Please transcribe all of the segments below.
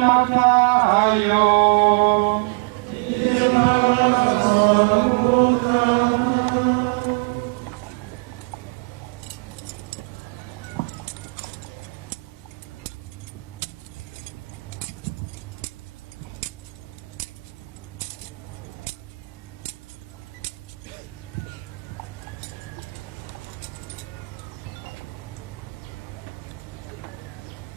Matayo.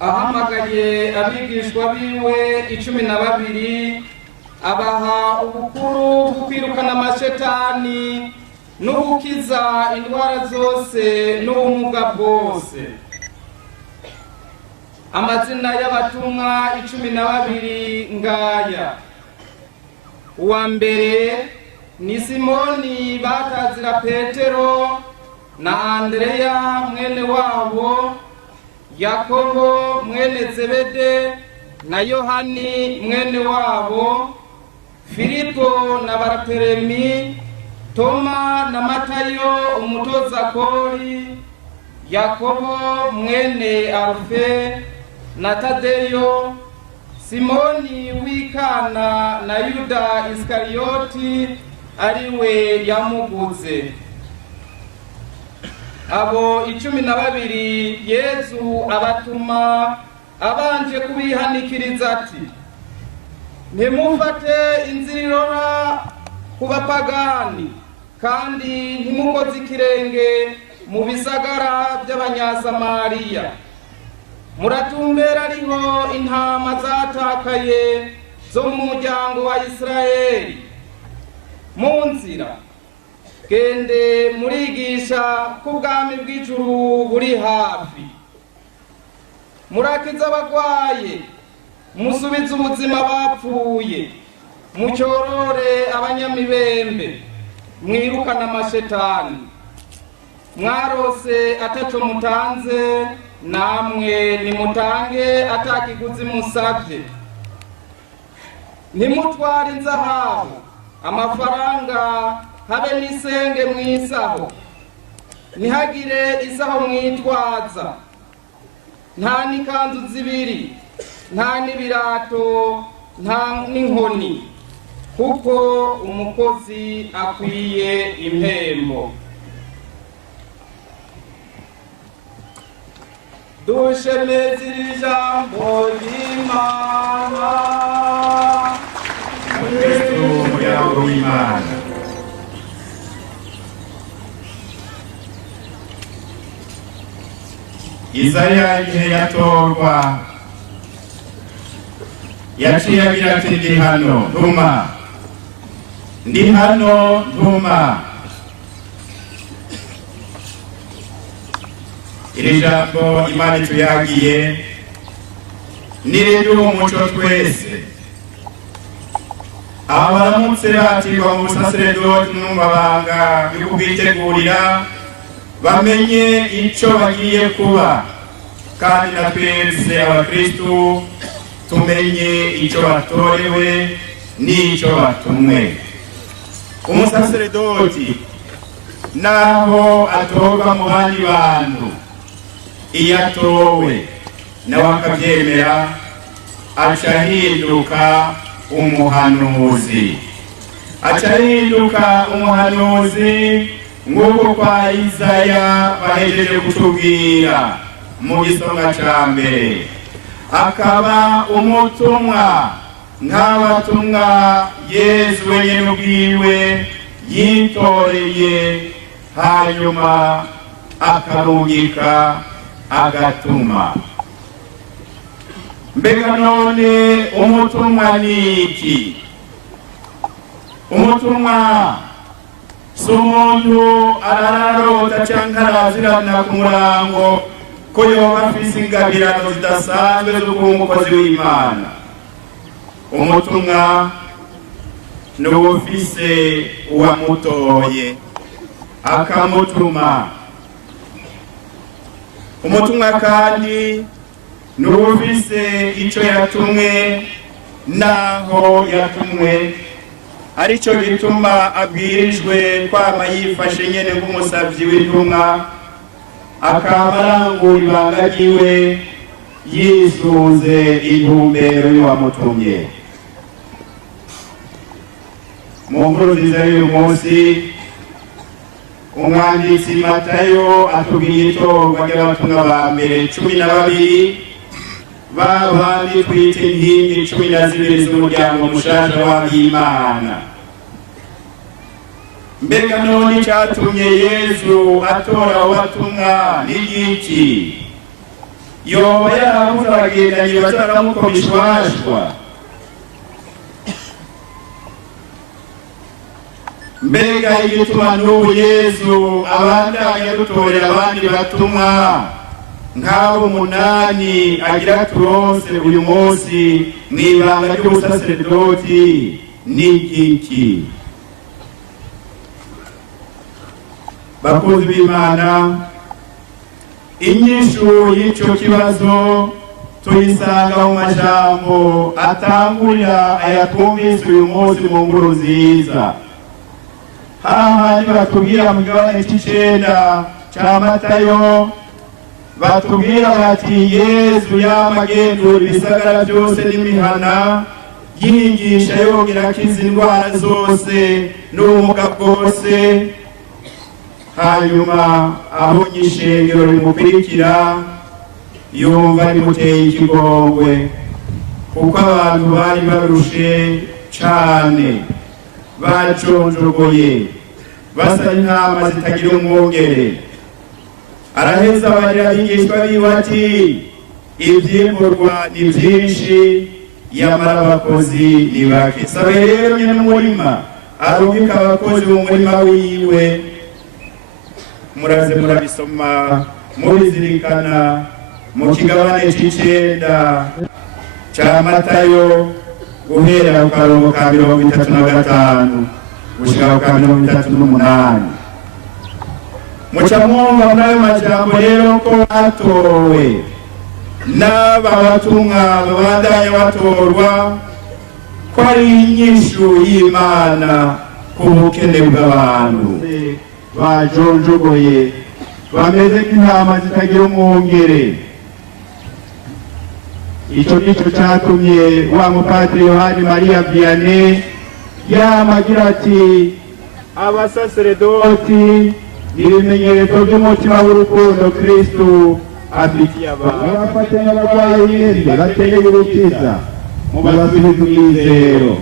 Ahamagaye abigishwa biwe 12 abaha ubukuru bw'kwirukana amashetani no gukiza indwara zose n'ubumuga bwose. Amazina y'abatumwa 12 ngaya: uwa mbere ni Simoni batazira Petero na Andrea mwene wabo, Yakobo mwene Zebede na Yohani mwene wabo, Filipo na Baratelemi, Toma na Matayo umutoza kori, Yakobo mwene Alfe na Tadeyo, Simoni w'Ikana na Yuda Iskariyoti ariwe yamuguze. Abo 12 Yesu abatuma abanje kubihanikiriza ati: ntimufate inzira irora ku bapagani, kandi ntimukoze ikirenge mu bisagara by'Abanyasamariya. Muratumbera ariho intama zatakaye zo mu muryango wa Isirayeli. Mu nzira gende murigisha ko ubwami bw'ijuru buri hafi. Murakiza abagwaye, musubize ubuzima bapfuye, mucyorore abanyamibembe, mwirukana amashetani. Mwarose ataco mutanze, namwe nimutange atakiguzi musavye. Nimutware inzahabu, amafaranga, habe n'isenge mwisaho. Ntihagire isaho mwitwaza, nta n'ikanzu zibiri, nta n'ibirato, nta n'inkoni, kuko umukozi akwiye impembo. Dushemeze ijambo ry'Imana. Kristo umuryango w'Imana. Isaya igihe yatorwa yaciye agira ati: ndi hano ntuma, ndi hano ntuma. Iri jambo Imana ituyagiye niriduha umuco twese. Abaramutse batirwa mu busaseredoti n'umabanga yo kubitegurira bamenye ico bagiye kuba, kandi na twese abakristu tumenye ico batorewe n'ico batumwe. Umusaseredoti naho atorwa mu bandi bantu, iyo atowe nawe akabyemera aca ahinduka umuhanuzi. Aca ahinduka umuhanuzi nk'uko kwa Isaya bahejeje kutubwira mu gisonga ca mbere. Akaba umutumwa nk'abatumwa Yesu wenyene ubwiwe yitoreye, hanyuma akarungika agatuma. Mbega none umutumwa ni iki? Umutumwa si umuntu arararota canke arazirana ku murango ko yoba afise ingabirano zidasanzwe zo kuba umukozi w'Imana. Umutumwa ni uwufise uwamutoye akamutuma. Umutumwa kandi ni uwufise ico yatumwe naho yatumwe, arico bituma abwirijwe kwama yifashe nyene nk'umusavyi w'intumwa, akaba arangura ibanga ryiwe yisunze intumbero y'uwamutumye. Mu nkuru nziza y'uyu munsi umwanditsi Matayo atubwiye itorwa ry'abatumwa ba mbere 12 babandi twita inkingi 12 z'umuryango mushasha w'Imana. Mbega none icyatumye Yesu atora abatumwa n'igiki? Yoba yarabuze abagendanyi bataramukomishwashwa? Mbega igituma n'ubu Yesu abandanya gutorera abandi batumwa nk'abo 8 agira turonse uyu munsi mw'ibanga ry'ubusaserdoti n'igiki? Bakozi b'Imana, inyishu y'icyo kibazo tuyisanga mu majambo atangurira ayatumvise uyu munsi mu nkuru nziza. Hahandi batubwira mu gihane c'icenda ca Matayo, batubwira bati Yesu yamagendura ibisagara byose n'imihana yigisha yongera akiza indwara zose n'ubumuga bwose. Hanyuma aho nyishengero rimukurikira yumva rimuteye ikigongwe kuko abantu bari barushe cane, baconjogoye, basa intama zitagira umwungere. Araheza abarira abigishwa biwe ati ivyimburwa ni vyinshi yamara abakozi ni bake. Sabe rero nyene n'umurima arungika abakozi mu murima wiwe. Muraze murabisoma mubizirikana mu kigabane c'icenda ca Matayo guhera ku karongo ka 35 gushika ku 38. Muca mwumva muri ayo majambo rero ko batowe n'aba batumwa babandanya batorwa ko ari inyishu y'Imana ku bukene bw'abantu. Bajonjogoye bameze nk'intama zitagira umwungere. Ico nico catumye wa mupatiri Yohani Maria Vianney yamagira ati abasaserdoti ibimenyetso by'umutima w'urukundo Kristo afitiye abantu. Abafatanya abarwayi b'ihene bateye urukiza, mubasubize umwizero,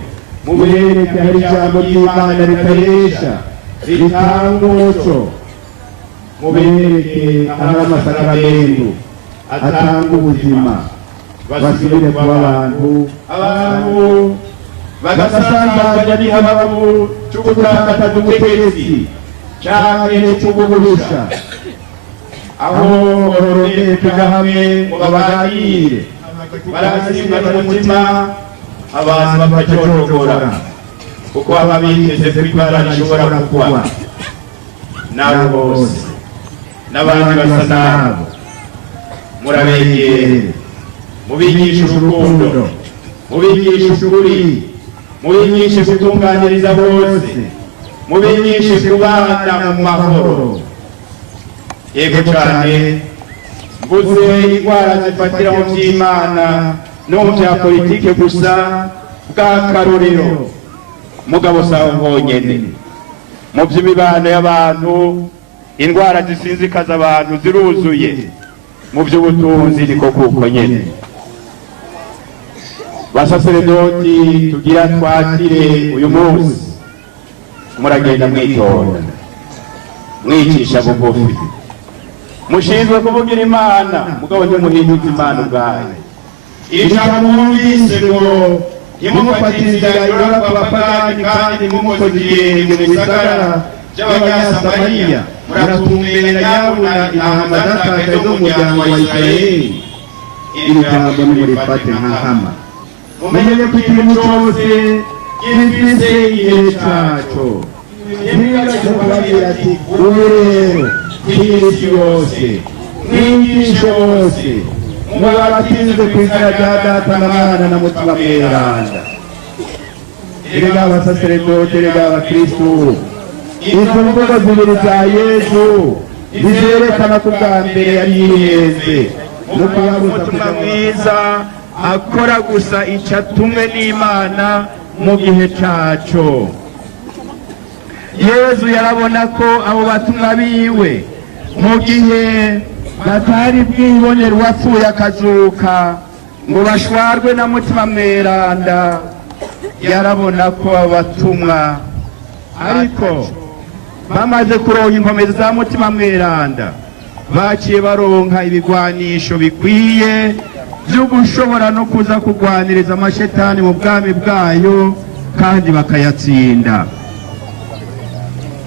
mubereke hari ijambo ry'Imana ritaresha ritanga umuco, mubereke ahari amasakaramentu atanga ubuzima, basubire kuba abantu bagasanzaza n'ihababu c'ugutakaza ubutegetsi canke c'ububurusha. Aho bororokeye tuja hamwe ngo baganire, barasimbana umutima, abantu bakacorogora kuko baba biteze ko ibara rishobora kugwa. Nabo bose n'abandi basa nabo murabegere, mubigishe urukundo, mubigishe ukuri, mubigishe gutunganiriza bose, mubigishe kubana mu mahoro. Yego cyane mvuze indwara zifatira mu by'Imana no mu bya politike gusa bw'akarorero, mugabo sawa honyene mu by'imibano y'abantu indwara zisinzikaza abantu ziruzuye, mu by'ubutunzi niko kuko nyene. Basaserdoti tugira twakire uyu munsi, muragenda mwitonda mwicisha bugufi, mushinzwe kuvugira Imana mugabo ntimuhinduke Imana ubwayo. Ijambo mwumvise ngo ntimufatiriza irora ku bapagani kandi ntimukozire mu bisagara by'Abanyasamariya, muratumbera nyabuna intama zatakaye z'umuryango wa Isirayeli. Iri jambo nimurifate nka nkama, mumenye ko ikintu cyose gifise igihe cyaco. Ntibigaze kubabwira ati ubu rero kw'isi yose mwigishe bose, mubabatize ku izina rya Data na Mwana na Mutima Mweranda. Erega abasaserdoti, erega abakristu, izo mvugo zibiri za Yesu zizerekana ko bwa mbere yari yihenze mu kubaha umutima mwiza akora gusa icyo atumwe n'Imana mu gihe cyaco. Yezu yarabona ko abo batumwa biwe mu gihe batari bwibonera uwapfuye akazuka ngo bashwarwe na mutima mweranda, yarabona ko abo batumwa ariko bamaze kuronka inkomezi za mutima mweranda baciye baronka ibigwanisho bikwiye byo gushobora no kuza kugwaniriza amashetani mu bwami bwayo kandi bakayatsinda.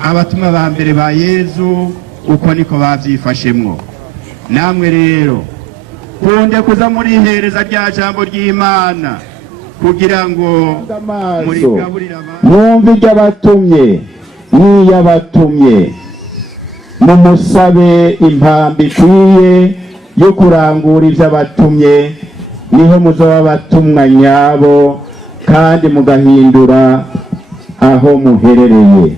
Abatumwa ba mbere ba Yezu uko niko bavyifashemwo. Namwe rero kunde kuza muri ihereza rya jambo ry'Imana kugira ngo muri gaburira mwumve iry'abatumye n'iy'abatumye, mumusabe impambi ikwiye yo kurangura ivy'abatumye, niho muzoba abatumwa nyabo kandi mugahindura aho muherereye.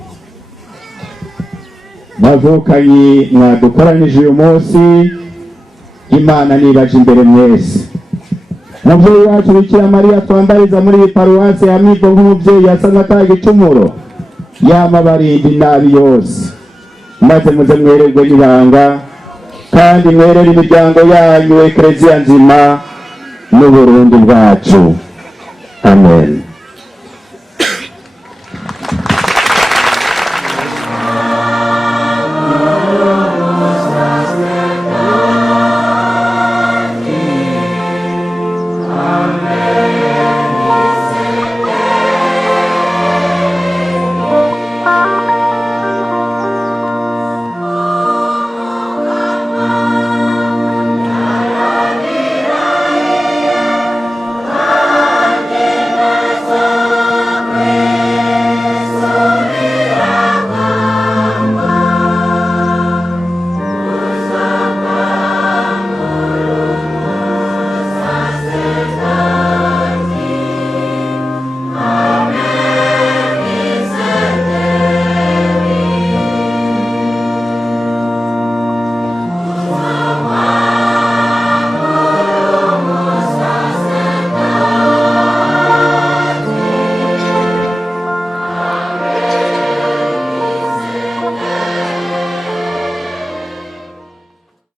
Bavukanyi mwadukoranije uyu munsi, Imana nibaje imbere mwese. Muvyeyi wacu Bikira Mariya twambariza muri paruwasi ya Migo nk'umuvyeyi yasanze ataga icumuro, yama barinda inabi yose, maze muze mwererwe n'ibanga kandi mwerere imiryango yanyu, Ekleziya nzima n'Uburundi bwacu. Amen.